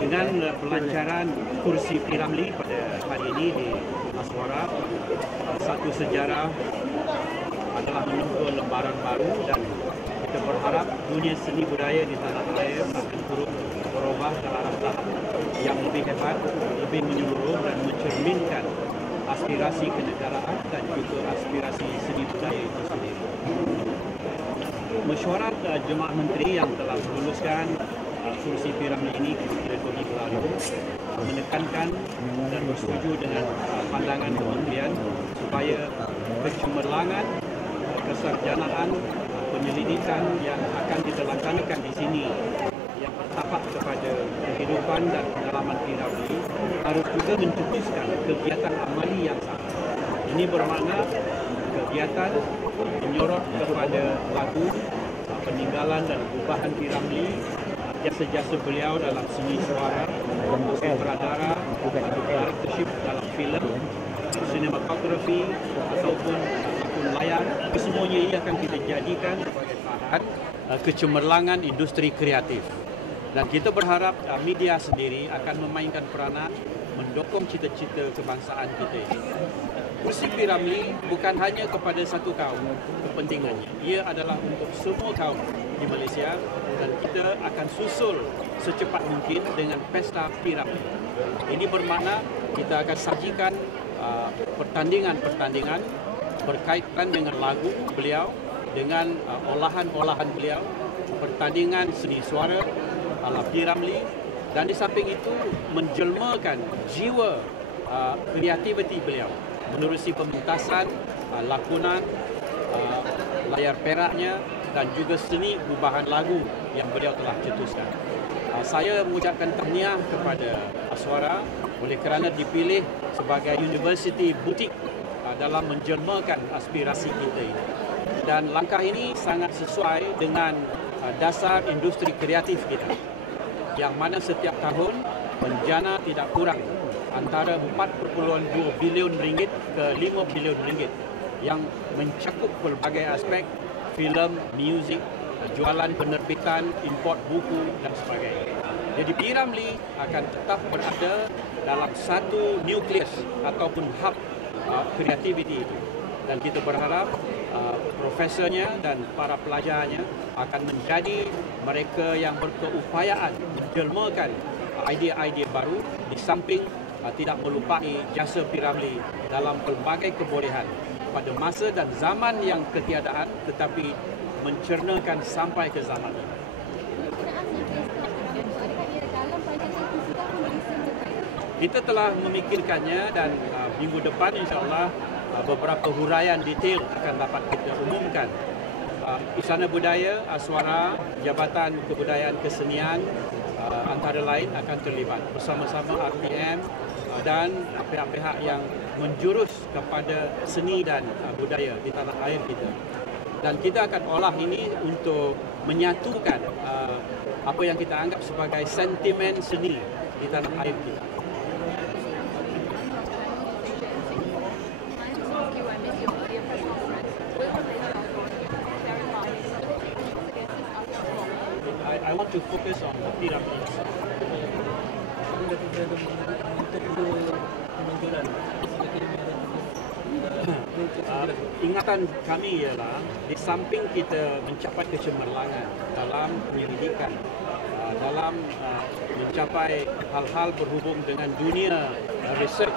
Dengan pelancaran kursi P. Ramlee pada hari ini di Aswara, satu sejarah adalah menempuh lembaran baru dan kita berharap dunia seni budaya di tanah air akan turut berubah ke arah tahap yang lebih hebat, lebih menyeluruh dan mencerminkan aspirasi kenegaraan dan juga aspirasi seni budaya itu sendiri. Mesyuarat Jemaah Menteri yang telah meluluskan kursi P. Ramlee ini kira-kira 2 minggu lalu menekankan dan bersetuju dengan pandangan kementerian supaya kecemerlangan, kesarjanaan, penyelidikan yang akan kita laksanakan di sini yang bertapak kepada kehidupan dan pengalaman P. Ramlee harus juga mencetuskan kegiatan amali yang sama. Ini bermakna kegiatan menyorot kepada lagu, peninggalan dan perubahan P. Ramlee, jasa-jasa beliau dalam seni suara, sutradara, directorship dalam filem, sinematografi ataupun layar. Kesemuanya ini akan kita jadikan sebagai bahan kecemerlangan industri kreatif. Dan kita berharap media sendiri akan memainkan peranan mendukung cita-cita kebangsaan kita ini. Kursi P. Ramlee bukan hanya kepada satu kaum kepentingannya. Ia adalah untuk semua kaum di Malaysia dan kita akan susul secepat mungkin dengan pesta P. Ramlee. Ini bermakna kita akan sajikan pertandingan-pertandingan berkaitan dengan lagu beliau, dengan olahan-olahan beliau, pertandingan seni suara ala P. Ramlee, dan di samping itu menjelmakan jiwa kreativiti beliau menerusi pementasan, lakonan, layar peraknya dan juga seni perubahan lagu yang beliau telah cetuskan. Saya mengucapkan tahniah kepada Aswara oleh kerana dipilih sebagai universiti butik dalam menjelmakan aspirasi kita ini. Dan langkah ini sangat sesuai dengan dasar industri kreatif kita, yang mana setiap tahun menjana tidak kurang antara 4.2 bilion ringgit ke 5 bilion ringgit yang mencakup pelbagai aspek filem, muzik, jualan penerbitan, import buku dan sebagainya. Jadi P. Ramlee akan tetap berada dalam satu nukleus ataupun hub kreativiti itu. Dan kita berharap profesornya dan para pelajarnya akan menjadi mereka yang berkeupayaan menjelmakan idea-idea baru di samping tidak melupai jasa P. Ramlee dalam pelbagai kebolehan pada masa dan zaman yang ketiadaan tetapi mencernakan sampai ke zaman ini. Kita telah memikirkannya dan minggu depan insya-Allah beberapa huraian detail akan dapat kita umumkan. Istana Budaya, Aswara, Jabatan Kebudayaan Kesenian antara lain akan terlibat bersama-sama RPM dan pihak-pihak yang menjurus kepada seni dan budaya di tanah air kita. Dan kita akan olah ini untuk menyatukan apa yang kita anggap sebagai sentimen seni di tanah air kita. I want to focus on the P. Ramlee. Ingatan kami ialah di samping kita mencapai kecemerlangan dalam penyelidikan, dalam mencapai hal-hal berhubung dengan dunia research,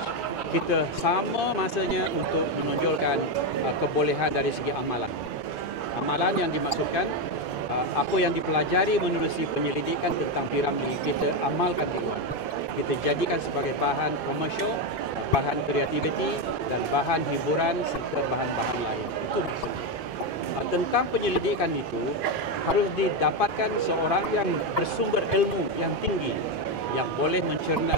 kita sama masanya untuk menonjolkan kebolehan dari segi amalan. Amalan yang dimaksudkan apa yang dipelajari menerusi penyelidikan tentang P. Ramlee kita amalkan di luar. Kita jadikan sebagai bahan komersial, bahan kreativiti dan bahan hiburan serta bahan-bahan lain. Itu maksudnya. Tentang penyelidikan itu harus didapatkan seorang yang bersumber ilmu yang tinggi yang boleh mencerna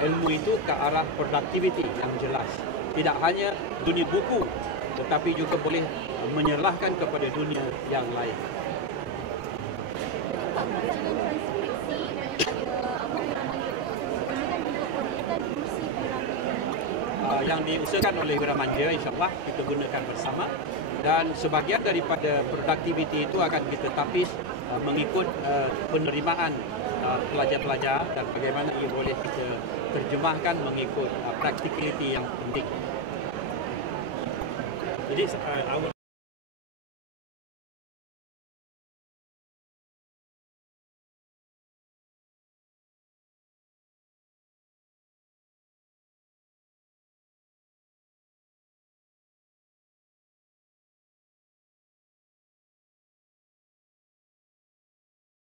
ilmu itu ke arah produktiviti yang jelas. Tidak hanya dunia buku tetapi juga boleh menyerlahkan kepada dunia yang lain. Yang diusahakan oleh Wiramanja, insyaAllah kita gunakan bersama, dan sebahagian daripada produktiviti itu akan kita tapis mengikut penerimaan pelajar-pelajar dan bagaimana ia boleh kita terjemahkan mengikut practicality yang penting. Jadi I would